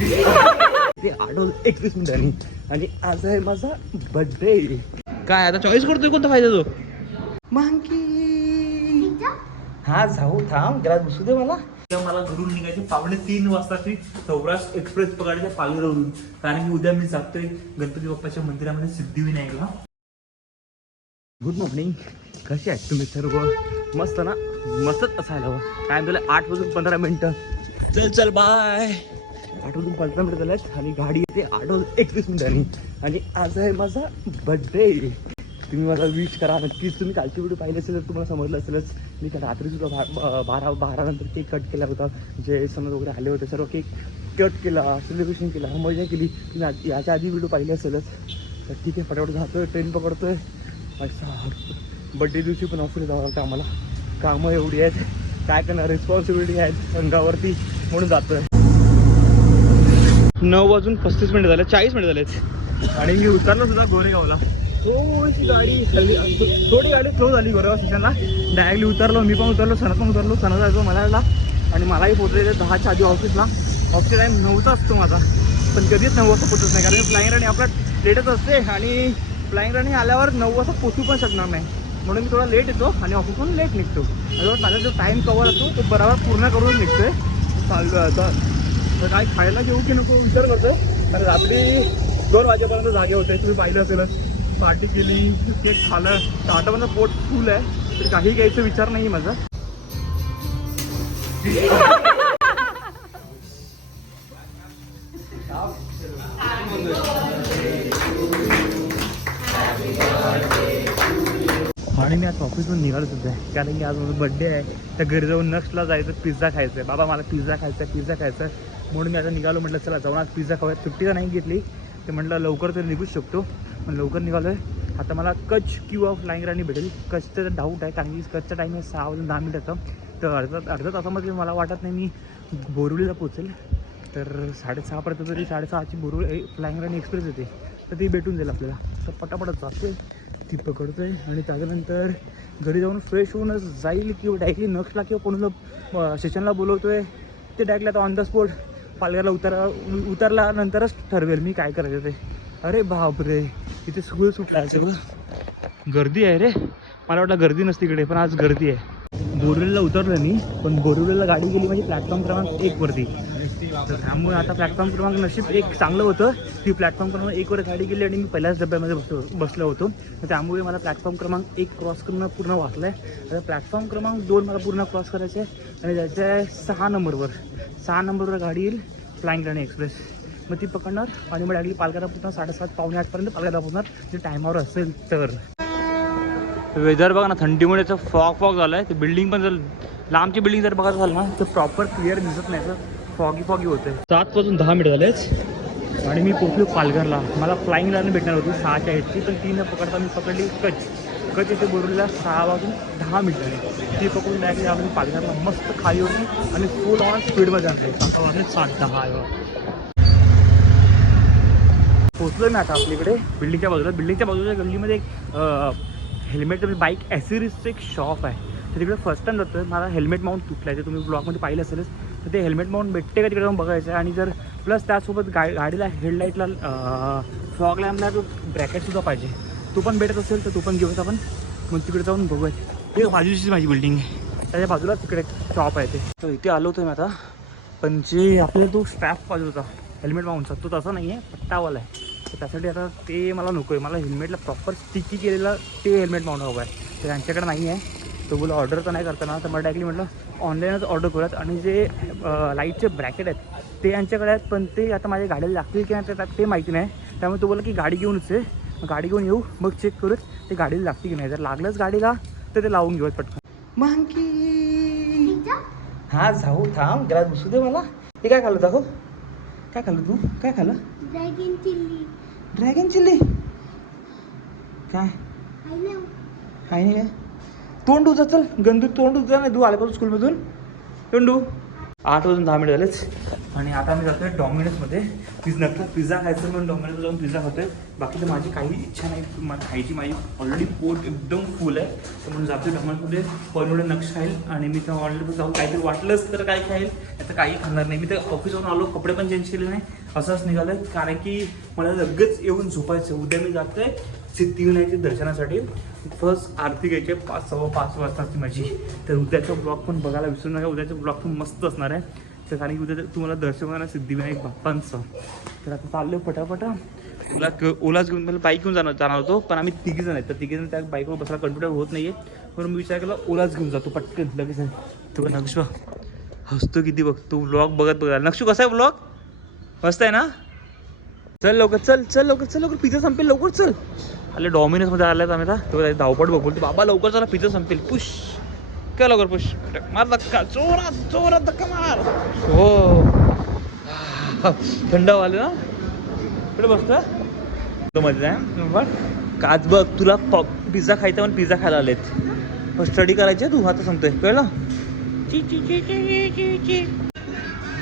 ते 31 मिनिटांनी आणि आज आहे माझा बर्थडे. काय आता चॉईस करतोय कोणता फायदा तो मांकी. हा जाऊ थांब जरा बसू दे मला. मला घरून निघायचे 2:45 वाजताची सौराष्ट्र एक्सप्रेस पकडायच्या पालघरवरून. कारण की उद्या मी जातोय गणपती बाप्पाच्या मंदिरामध्ये सिद्धिविनायकला. Good morning. कसे आहेत तुम्ही सर्व? मस्त ना? मस्तच असायला हवं. काय तुला 8 वाजून 15 मिनिटं. चल बाय. 8 वाजून 15 मिनिटं झाल्यात आणि गाडी येते 8 वाजून 31 मिनिटांनी आणि आज आहे माझा बर्थडे. तुम्ही मला विश करा नक्कीच. तुम्ही कालची व्हिडिओ पाहिली असेल तर तुम्हाला समजलं असेलच. मी रात्री सुद्धा 12 नंतर केक कट केला होता. जे समज वगैरे आले होते सर्व केक कट केला, सेलिब्रेशन केला, मजा केली. तुम्ही याच्या आधी व्हिडिओ पाहिली असेलच. तर ठीक आहे, फटाफट जातोय, ट्रेन पकडतोय. बड्डे दिवशी पण ऑफिस जावं लागतं आम्हाला. कामं एवढी आहेत, काय करणार, रिस्पॉन्सिबिलिटी आहेत अंगावरती, म्हणून जातोय. 9 वाजून 35 मिनिटं झाले, 40 मिनिटं झालेत आणि मी उतरलो सुद्धा गोरेगावला. थोडी गाडी स्लो झाली गोरेगाव स्टेशनला. डायरेक्टली उतरलो, मी पण उतरलो, सनत पण उतरलो. सनत जायचो मलाला आणि मलाही पोहोचले 10च्या आधी ऑफिसला. ऑफिस टाईम 9चा असतो माझा, पण कधीच 9 वाजता पोहोचत नाही कारण फ्लाईंग राणी आपला लेटच असते आणि फ्लाईंग राणी आल्यावर 9 वाजता पोहोचू पण शकणार नाही. म्हणून मी थोडा लेट येतो आणि ऑफिसहून लेट निघतो. त्याच्यावर माझा जो टाईम कवर असतो तो बरोबर पूर्ण करून निघतोय. चाललो आता तर काय खायला घेऊ की नको विचार करतोय. कारण रात्री 2 वाजेपर्यंत जागे होते, तुम्ही पाहिलं असेलच. पार्टी केली, केक खाल्लं, तर आता माझं पोट फुल आहे, तर काही घ्यायचा विचार नाही माझा. आणि मी आज ऑफिसमधून निघालो सुद्धा आहे कारण की आज माझा बड्डे आहे. त्या घरी जाऊन नक्सला जायचं, पिझ्झा खायचं आहे. बाबा मला पिझ्झा खायचा आहे. म्हणून मी आता निघालो. म्हटलं चला जाऊन आज पिझ्झा खाऊया. सुट्टी तर नाही घेतली, ते म्हटलं लवकर तर निघूच शकतो, पण लवकर निघालो आहे. आता मला कच्छ किंवा फ्लाईंग राणी भेटेल. कच्छचं डाऊट आहे कारण की कच्छचा टाईम आहे 6 वाजून 10 मिनिटाचा. तर अर्धा तासामध्ये मला वाटत नाही मी बोरिवलीला पोचेल. तर 6:30पर्यंत तरी 6:30ची बोरिवली फ्लाईंग राणी एक्सप्रेस येते, तर ती भेटून जाईल आपल्याला. तर पटापट जाते, ती पकडतो आहे आणि त्याच्यानंतर घरी जाऊन फ्रेश होऊनच जाईल किंवा डायरेक्टली नक्सला किंवा कोणाला स्टेशनला बोलवतो आहे ते डायरेक्टली आता ऑन द स्पॉट पालघरला उतरल्यानंतरच ठरवेल मी काय करायचं ते. अरे बापरे, इथे स्कूल सुटलायचं बघ. गर्दी आहे रे. मला वाटलं गर्दी नसती इकडे, पण आज गर्दी आहे. बोरिवलीला उतरलो मी, पण बोरिवलीला गाडी गेली म्हणजे प्लॅटफॉर्म क्रमांक 1 वरती. तर त्यामुळे आता प्लॅटफॉर्म क्रमांक नशीब 1 चांगलं होतं की प्लॅटफॉर्म क्रमांक 1 वर गाडी गेली आणि मी पहिल्याच डब्यामध्ये बसलो होतो. तर त्यामुळे मला प्लॅटफॉर्म क्रमांक 1 क्रॉस करणं पूर्ण वाचलं आहे. आता प्लॅटफॉर्म क्रमांक 2 मला पूर्ण क्रॉस करायचं आहे आणि जायचं आहे 6 नंबरवर गाडी येईल फ्लाईंग राणी एक्सप्रेस. मग ती पकडणार आणि मग डायरेक्टली पालघरला पोहोचणार 7:30 पावणे 8पर्यंत पालघरला पोहोचणार, जे टायमावर असेल तर. वेदर बघा ना, थंडीमुळे फॉग झालं आहे. ते बिल्डिंग पण जर लांबची बिल्डिंग जर बघायचं झालं ना तर प्रॉपर क्लिअर दिसत नाही, तर फॉगी होते. 7 वाजून 10 मिनिटं झालेच आणि मी पोहोचलो पालघरला. मला फ्लाईंग राणी भेटणार होती 6च्या 8ची, पण 3 पकडता मी पकडली कच्छ इथे बोरिवलीला 6 वाजून 10 मिनिटांनी. ती पकडून डायरेक्टली आपण पालघरला मस्त खाली होती आणि फुल ऑन स्पीडमध्ये आणली. 7 वाजले 7:10 पोचलो मी आता आपल्याकडे बिल्डिंगच्या बाजूच्या गल्लीमध्ये एक हेल्मेट बाईक ॲसेसरीजचं एक शॉप आहे. तर तिकडे फर्स्ट टाइम जातो. मला हेल्मेट माउंट तुटलं आहे, ते तुम्ही ब्लॉगमध्ये पाहिलं असेलच. तर ते हेल्मेट माउंट भेटते का तिकडे जाऊन बघायचं आहे. आणि जर प्लस त्यासोबत गाडीला हेडलाईटला फॉग लॅम्पला जो ब्रॅकेटसुद्धा पाहिजे, तो पण भेटत असेल तर तो पण घेऊयात आपण. मग तिकडे जाऊन बघूयात. ते बाजूची माझी बिल्डिंग आहे, त्याच्या बाजूला तिकडे शॉप आहे. तर इथे आलो होतो मी आता, पण जे आपल्याला तो स्ट्रॅप पाहिजे होता हेल्मेट माउंटचा, तो तसा नाही आहे, पट्टावाला आहे. तर त्यासाठी आता ते मला नको आहे. मला हेल्मेटला प्रॉपर स्टिकी केलेलं ते हेल्मेट माउंट हवं आहे. तर त्यांच्याकडे नाही आहे. तो बोला ऑर्डर तर नाही करताना, तर मला डायरेक्टली म्हटलं ऑनलाईनच ऑर्डर करूयात. आणि जे लाईटचे ब्रॅकेट आहेत ते यांच्याकडे आहेत, पण ते आता माझ्या गाडीला लागतील की नाही ते माहिती नाही. त्यामुळे तो बोला की गाडी घेऊनच आहे, गाडी घेऊन येऊ मग चेक करूच ते गाडीला लागते की नाही. जर लागलंच गाडीला तर ते लावून घेऊयात पटकन. मांकी हा जाऊ थांब जरा बसू दे मला. हे काय खाल्लं दाखव, काय खाल्लं तू, काय खाल्लं? ड्रॅगन चिल्ली काय आहे नाही काय? तोंड उजा, चल गंदू तोंड उजा नाही. तू आल्यापासून स्कूलमधून तोंडू 8 वाजून 10 मिनिट झालेच आणि आता मी जातोय डॉमिनोजमध्ये पिझ्झा खायचं म्हणून डॉमिनोजला जाऊन पिझ्झा खातोय. बाकी तर माझी काही इच्छा नाही मला खायची, माझी ऑलरेडी पोट एकदम फुल आहे. तर म्हणून जातोय डॉमिनोजमध्ये पॉईंटमध्ये नक्ष खाईल आणि मी तर ऑलरेडी जाऊन काहीतरी वाटलंच तर काय खाईल, आता काही खाणार नाही. मी तर ऑफिसवरून आलो, कपडे पण चेंज केले नाही, असंच निघालं आहे कारण की मला लगेच येऊन झोपायचं. उद्या मी जातोय सिद्धिविनायकच्या दर्शनासाठी. फर्स्ट आरती घ्यायची 5:15 वाजताची माझी. तर उद्याचा ब्लॉग पण बघायला विसरू नका, उद्याचा ब्लॉग पण मस्त असणार आहे. तर कारण की उद्या तुम्हाला दर्शन होणार सिद्धिविनायक बाप्पांचं. तर आता चाललो फटाफट. ओलाच घेऊन मला बाईक घेऊन जाणार होतो, पण आम्ही 3 जण आहेत. तर 3 जण त्या बाईकवर बसायला कम्फर्टेबल होत नाही आहे, म्हणून मी विचार केला ओलाच घेऊन जातो पटकन लगेच. तो नक्षू हसतो किती बघतो ब्लॉग बघत. नक्षू कसा आहे ब्लॉग? मस्त आहे ना? चल लवकर, चल लवकर पिझ्झा संपेल, लवकर चल. आले डॉमिनोजमध्ये आल्यात आम्ही आता. तो धावपट बोलतो बाबा लवकर चला पिझ्झा संपेल. पुश काय लवकर पुश मार धक्का, जोरात धक्का मार. हो थंड वाले ना इकडे बसतो मध्ये आहे बघ. आज बघ तुला पिझ्झा खायचा पण पिझ्झा खायला आलेत. स्टडी करायचे तू आता सांगतोय कळलं.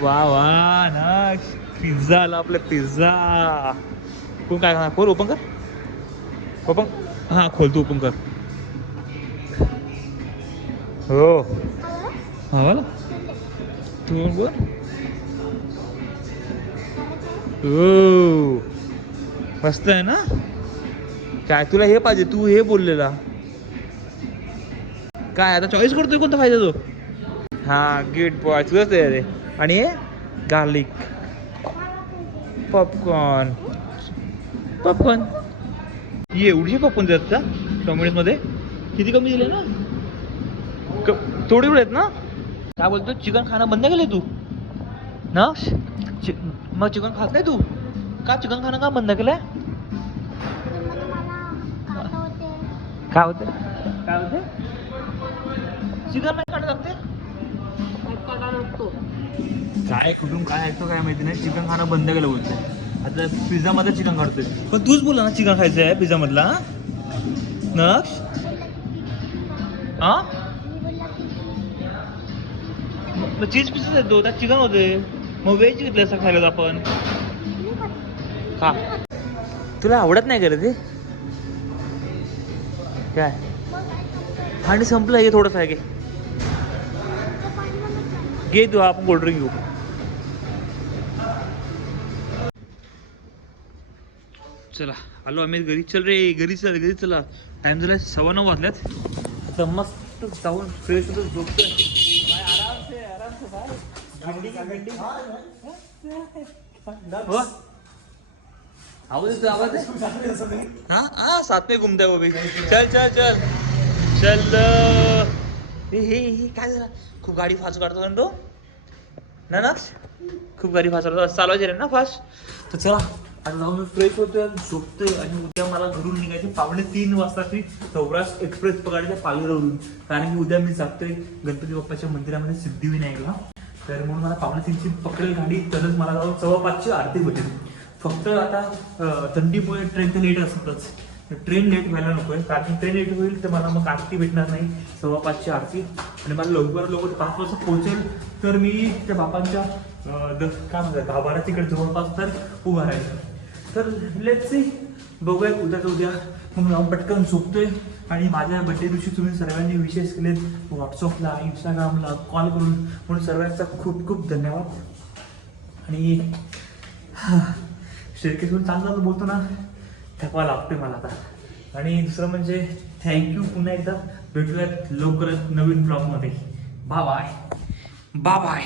वा ना पिझ्झा आला आपला पिझ्झा. कोण काय खाणार? खोल ओपन कर. ओपन हां खोल तू ओपन कर. हो हा बोला तू बोल. हो मस्त आहे ना. काय तुला हे पाहिजे? तू हे बोललेला काय आता चॉईस करतोय कोणता पाहिजे तो? हां गुड बॉय तुझंच आहे रे. आणि हे गार्लिक पॉपकॉर्न एवढी पॉपकॉर्न देतात का डॉमिनोजमध्ये? किती कमी दिले ना, थोडे वेळ आहेत ना. काय बोलतो चिकन खाणं बंद केलंय तू ना? मग चिकन खात नाही तू का? चिकन खाणं का बंद केलंय? काय होते चिकन नाही काढत लागते काय? कुठून काय ऐकतो काय माहिती नाही. चिकन खाणं बंद केलं बोलतोय. आता पिझ्झा मध्ये चिकन काढतोय, पण तूच बोला ना चिकन खायचं आहे पिझ्झा मधला ना. हा चीज पिझ्झा देतो त्यात चिकन होते. मग व्हेज घेतलं असं खायला आपण का? तुला आवडत नाही का रे ते? काय पाणी संपलं हे थोडंसं आहे घे तू. आपण कोल्ड्रिंक घेऊ. चला आलो आम्ही घरी. चल रे घरी चला. टाइम झाला 9:15 वाजल्यात. आता मस्त जाऊन फ्रेश होतो, झोपतोय आराम से आवाज हाँ साथ में घूमता है वो भी. चल हे काय झालं? खूप गाडी फास्ट काढतो ना तो ना खूप गाडी फास्ट काढतो. चालवायची रे ना फास्ट. तर चला आता जाऊन फ्रेश होतोय, झोपतोय आणि उद्या मला घरून निघायचे 2:45 वाजताची सौराष्ट्र एक्सप्रेस पकडायच्या पालघरवरून. कारण की उद्या मी जातोय गणपती बाप्पाच्या मंदिरामध्ये सिद्धिविनायकला. तर म्हणून मला 2:45ची पकडेल गाडी, तरच मला जाऊन 5:15ची आरती भेटेल. फक्त आता थंडीमुळे ट्रेन तर लेट असतच. ट्रेन लेट व्हायला नको आहे, कारण ट्रेन लेट होईल तर मला मग आरती भेटणार नाही. 5:15ची आरती आणि मला लवकर 5 वाजता पोहोचेल. तर मी त्या बापांच्या काय म्हणतात गाभारा तिकडे जवळपास तर उभा राहायचं. तर लेट्स सी बघूया उद्याचं उद्या. म्हणून पटकन झोपतोय. आणि माझ्या बड्डे दिवशी तुम्ही सर्वांनी विशेष केलेत व्हॉट्सअपला इंस्टाग्रामला कॉल करून, म्हणून सर्वांचा खूप खूप धन्यवाद. आणि स्टेअरकेसवरून चांगलं बोलतो ना, थकवा लागतोय मला आता. आणि दुसरं म्हणजे थँक्यू पुन्हा एकदा. भेटूयात लवकरच नवीन ब्लॉगमध्ये. बाय.